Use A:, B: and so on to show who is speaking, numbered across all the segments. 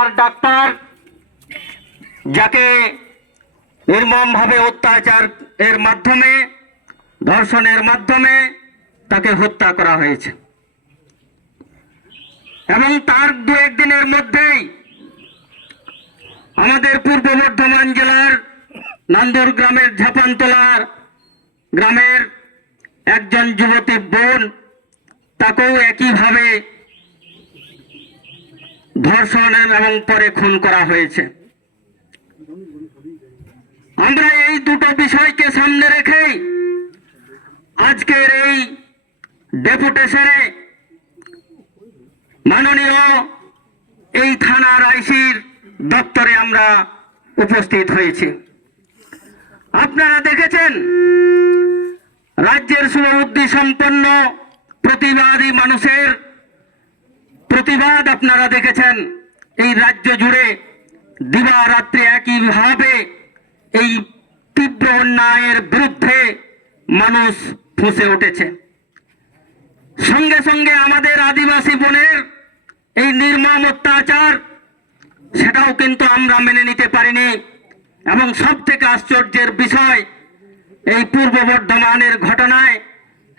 A: আর doctor যাকে ভাবে অত্যাচার এর মাধ্যমে ধর্ষণের মাধ্যমে তাকে হত্যা করা হয়েছে এবং তার দু একদিনের মধ্যেই আমাদের পূর্ব বর্ধমান জেলার নান্দর গ্রামের ঝাপানতলার গ্রামের একজন যুবতী বোন তাকেও একইভাবে ধর্ষণ এবং পরে খুন করা হয়েছে আমরা এই দুটো বিষয়কে সামনে রেখেই আজকের এই ডেপুটেশনে মাননীয় এই থানার আইসির দপ্তরে আমরা উপস্থিত হয়েছি আপনারা দেখেছেন রাজ্যের সুবুদ্ধি সম্পন্ন প্রতিবাদী মানুষের প্রতিবাদ আপনারা দেখেছেন এই রাজ্য জুড়ে দিবারাত্রে একইভাবে এই তীব্র অন্যায়ের বিরুদ্ধে মানুষ ফুসে উঠেছে সঙ্গে সঙ্গে আমাদের আদিবাসী বোনের এই নির্মম অত্যাচার সেটাও কিন্তু আমরা মেনে নিতে পারিনি এবং সব থেকে আশ্চর্যের বিষয় এই পূর্ব বর্ধমানের ঘটনায়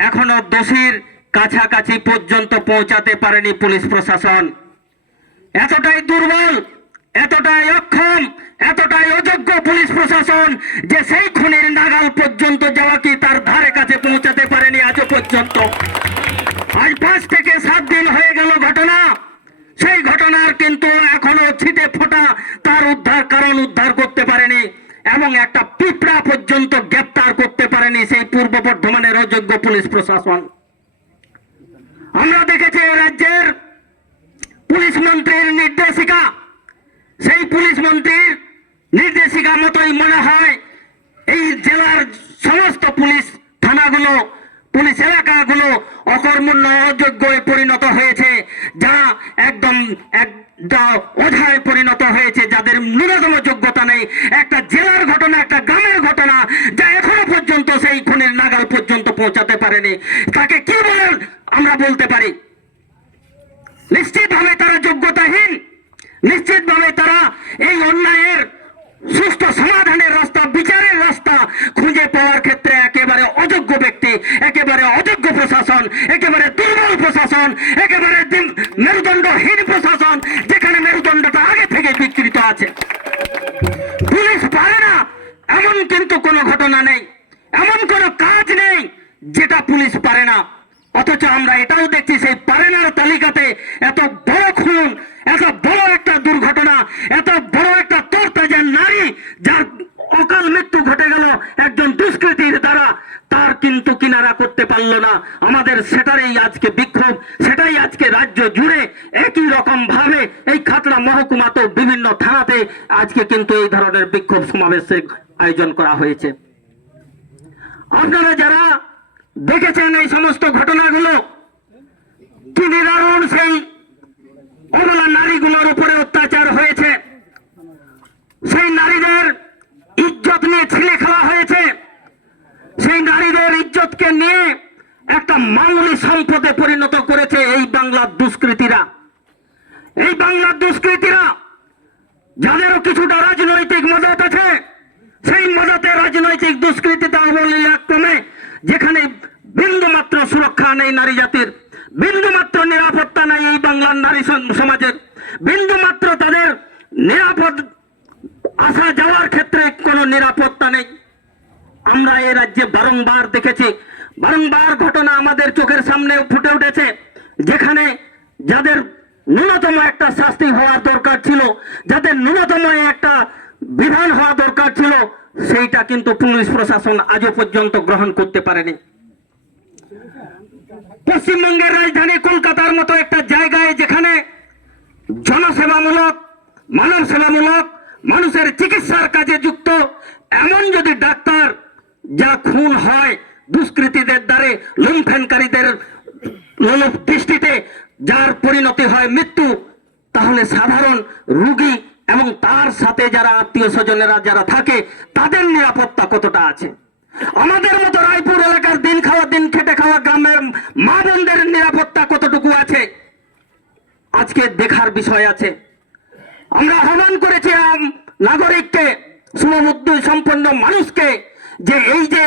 A: এখনো দোষীর কাছাকাছি পর্যন্ত পৌঁছাতে পারেনি পুলিশ প্রশাসন এতটাই দুর্বল এতটাই অক্ষম এতটাই অযোগ্য পুলিশ প্রশাসন যে সেই খুনের নাগাল পর্যন্ত যাওয়া কি তার ধারে কাছে পৌঁছাতে পারেনি আজও পর্যন্ত আজ পাঁচ থেকে সাত দিন হয়ে গেল ঘটনা সেই ঘটনার কিন্তু এখনো ছিটে ফোটা তার উদ্ধার কারণ উদ্ধার করতে পারেনি এবং একটা পিঁপড়া পর্যন্ত গ্রেপ্তার করতে পারেনি সেই পূর্ব বর্ধমানের অযোগ্য পুলিশ প্রশাসন আমরা দেখেছি রাজ্যের পুলিশ মন্ত্রীর নির্দেশিকা সেই পুলিশ মন্ত্রীর নির্দেশিকা মতোই মনে হয় এই জেলার সমস্ত পুলিশ থানাগুলো পুলিশ এলাকাগুলো অকর্মণ্য অযোগ্য পরিণত হয়েছে যা একদম এক অধায় পরিণত হয়েছে যাদের ন্যূনতম যোগ্যতা নেই একটা জেলার ঘটনা একটা গ্রামের ঘটনা যা এখনো পর্যন্ত সেই খুনের নাগাল পর্যন্ত পৌঁছাতে পারেনি তাকে কি বলেন আমরা বলতে পারি নিশ্চিতভাবে তারা যোগ্যতাহীন নিশ্চিতভাবে তারা এই অন্যায়ের সুস্থ সমাধানের রাস্তা বিচারের রাস্তা খুঁজে পাওয়ার ক্ষেত্রে একেবারে অযোগ্য ব্যক্তি একেবারে অযোগ্য প্রশাসন একেবারে দুর্বল প্রশাসন একেবারে মেরুদণ্ডহীন প্রশাসন যেখানে মেরুদণ্ডটা আগে থেকে বিকৃত আছে পুলিশ পারে না এমন কিন্তু কোনো ঘটনা নেই এমন কোনো কাজ নেই যেটা পুলিশ পারে না অথচ আমরা এটাও দেখছি সেই পারেনার তালিকাতে এত বড় খুন এত বড় একটা দুর্ঘটনা এত বড় একটা যে নারী যার অকাল মৃত্যু ঘটে গেল একজন দুষ্কৃতির দ্বারা তার কিন্তু কিনারা করতে পারল না আমাদের সেটারই আজকে বিক্ষোভ সেটাই আজকে রাজ্য জুড়ে একই রকম ভাবে এই খাতড়া মহকুমা তো বিভিন্ন থানাতে আজকে কিন্তু এই ধরনের বিক্ষোভ সমাবেশের আয়োজন করা হয়েছে আপনারা যারা দেখেছেন এই সমস্ত ঘটনাগুলো কি নিদারুণ সেই অবলা নারীগুলোর উপরে অত্যাচার হয়েছে সেই নারীদের ইজ্জত নিয়ে ছিলে খেলা হয়েছে সেই নারীদের ইজ্জতকে নিয়ে একটা মাংলি সম্পদে পরিণত করেছে এই বাংলার দুষ্কৃতীরা এই বাংলার দুষ্কৃতীরা যাদেরও কিছুটা রাজনৈতিক মজাত আছে সেই মজাতে রাজনৈতিক দুষ্কৃতিতে অবলীলাক্রমে যেখানে বিন্দুমাত্র সুরক্ষা নেই নারী জাতির বিন্দুমাত্র নিরাপত্তা নাই এই বাংলার নারী সমাজের বিন্দুমাত্র তাদের নিরাপদ আসা যাওয়ার ক্ষেত্রে কোনো নিরাপত্তা নেই আমরা এই রাজ্যে বারংবার দেখেছি বারংবার ঘটনা আমাদের চোখের সামনে ফুটে উঠেছে যেখানে যাদের ন্যূনতম একটা শাস্তি হওয়া দরকার ছিল যাদের ন্যূনতম একটা বিধান হওয়া দরকার ছিল সেইটা কিন্তু পুলিশ প্রশাসন আজও পর্যন্ত গ্রহণ করতে পারেনি পশ্চিমবঙ্গের রাজধানী কলকাতার মতো একটা জায়গায় যেখানে জনসেবামূলক মানব সেবামূলক মানুষের চিকিৎসার কাজে যুক্ত এমন যদি ডাক্তার যা খুন হয় দুষ্কৃতীদের দ্বারে লুমফেনকারীদের লোলুপ দৃষ্টিতে যার পরিণতি হয় মৃত্যু তাহলে সাধারণ রুগী এবং তার সাথে যারা আত্মীয় স্বজনেরা যারা থাকে তাদের নিরাপত্তা কতটা আছে আমাদের মতো রায়পুর এলাকার দিন খাওয়া দিন খেটে খাওয়া গ্রামের মা বোনদের নিরাপত্তা কতটুকু আছে আজকে দেখার বিষয় আছে আমরা আহ্বান করেছি নাগরিককে সুমবুদ্ধি সম্পন্ন মানুষকে যে এই যে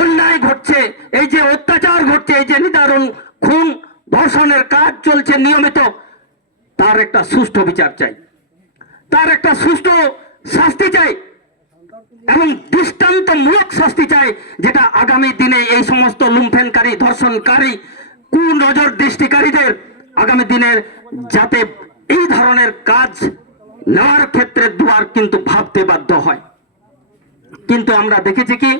A: অন্যায় ঘটছে এই যে অত্যাচার ঘটছে এই যে নিদারুণ খুন ধর্ষণের কাজ চলছে নিয়মিত তার একটা সুষ্ঠু বিচার চাই তার একটা সুষ্ঠু শাস্তি চাই এবং দৃষ্টান্তমূলক শাস্তি চাই যেটা আগামী দিনে এই সমস্ত লুম্ফেনকারী ধর্ষণকারী কুনজর দৃষ্টিকারীদের আগামী দিনের যাতে এই ধরনের কাজ নেওয়ার ক্ষেত্রে দুয়ার কিন্তু ভাবতে বাধ্য হয় কিন্তু আমরা দেখেছি কি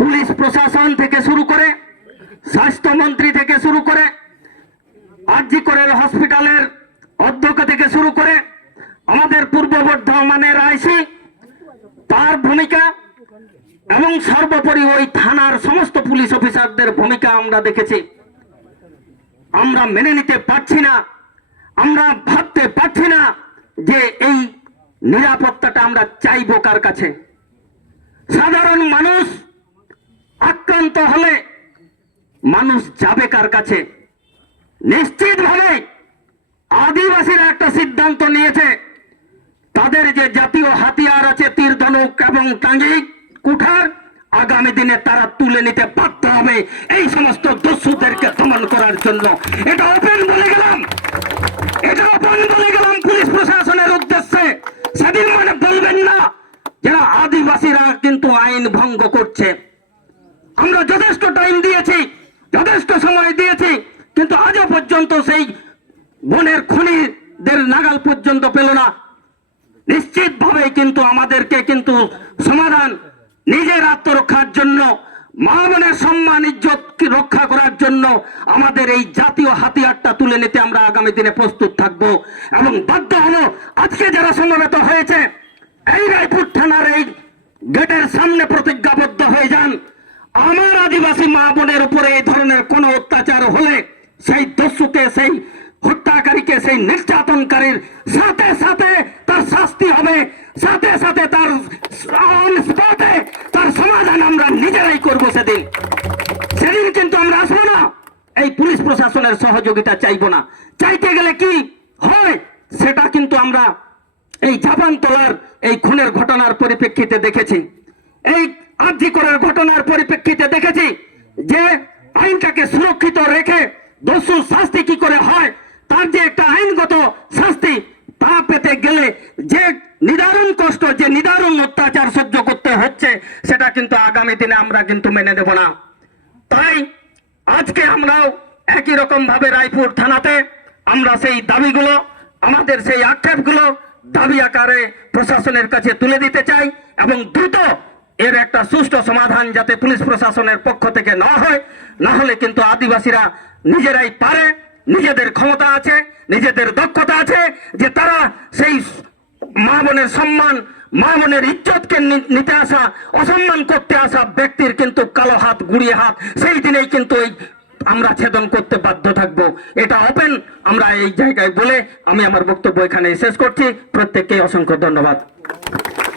A: পুলিশ প্রশাসন থেকে শুরু করে স্বাস্থ্যমন্ত্রী থেকে শুরু করে আরজি করের হসপিটালের অধ্যক্ষ থেকে শুরু করে আমাদের পূর্ব বর্ধমানের আইসি তার ভূমিকা এবং সর্বোপরি ওই থানার সমস্ত পুলিশ অফিসারদের ভূমিকা আমরা দেখেছি আমরা মেনে নিতে পারছি না আমরা ভাবতে পারছি না যে এই নিরাপত্তাটা আমরা চাইব কার কাছে সাধারণ মানুষ আক্রান্ত হলে মানুষ যাবে কার কাছে নিশ্চিতভাবে আদিবাসীরা একটা সিদ্ধান্ত নিয়েছে তাদের যে জাতীয় হাতিয়ার আছে তীর ধনুক এবং টাঙ্গি কুঠার আগামী দিনে তারা তুলে নিতে বাধ্য হবে এই সমস্ত দস্যুদেরকে দমন করার জন্য এটা ওপেন বলে গেলাম এটা ওপেন বলে গেলাম পুলিশ প্রশাসনের উদ্দেশ্যে সেদিন মানে বলবেন না যারা আদিবাসীরা কিন্তু আইন ভঙ্গ করছে আমরা যথেষ্ট টাইম দিয়েছি যথেষ্ট সময় দিয়েছি কিন্তু আজও পর্যন্ত সেই বনের খনিদের নাগাল পর্যন্ত পেল না নিশ্চিতভাবে কিন্তু আমাদেরকে কিন্তু সমাধান নিজের আত্মরক্ষার জন্য মামনের সম্মান ইজ্জত রক্ষা করার জন্য আমাদের এই জাতীয় হাতিয়ারটা তুলে নিতে আমরা আগামী দিনে প্রস্তুত থাকব এবং বাধ্য হলো আজকে যারা সমবেত হয়েছে এই রায়পুর থানার এই গেটের সামনে প্রতিজ্ঞাবদ্ধ হয়ে যান আমার আদিবাসী মা বোনের উপরে এই ধরনের কোনো অত্যাচার হলে সেই দস্যুকে সেই হত্যাকারীকে সেই নির্যাতনকারীর সাথে সাথে তার শাস্তি হবে সাথে সাথে তার অন তার সমাধান আমরা নিজেরাই করবো সেদিন সেদিন কিন্তু আমরা আসবো না এই পুলিশ প্রশাসনের সহযোগিতা চাইব না চাইতে গেলে কি হয় সেটা কিন্তু আমরা এই জাপান তোলার এই খুনের ঘটনার পরিপ্রেক্ষিতে দেখেছি এই আর্জি করার ঘটনার পরিপ্রেক্ষিতে দেখেছি যে আইনটাকে সুরক্ষিত রেখে দস্যুর শাস্তি কি করে হয় তার যে একটা আইনগত শাস্তি পা পেতে গেলে যে নিদারুণ কষ্ট যে নিদারুণ অত্যাচার সহ্য করতে হচ্ছে সেটা কিন্তু আগামী দিনে আমরা কিন্তু মেনে দেব না তাই আজকে আমরাও একই রকম ভাবে রায়পুর থানাতে আমরা সেই দাবিগুলো আমাদের সেই আক্ষেপগুলো দাবি আকারে প্রশাসনের কাছে তুলে দিতে চাই এবং দ্রুত এর একটা সুষ্ঠু সমাধান যাতে পুলিশ প্রশাসনের পক্ষ থেকে না হয় না হলে কিন্তু আদিবাসীরা নিজেরাই পারে নিজেদের ক্ষমতা আছে নিজেদের দক্ষতা আছে যে তারা সেই মা বোনের সম্মান মা বোনের ইজ্জতকে নিতে আসা অসম্মান করতে আসা ব্যক্তির কিন্তু কালো হাত গুড়িয়ে হাত সেই দিনেই কিন্তু এই আমরা ছেদন করতে বাধ্য থাকব এটা ওপেন আমরা এই জায়গায় বলে আমি আমার বক্তব্য এখানে শেষ করছি প্রত্যেককে অসংখ্য ধন্যবাদ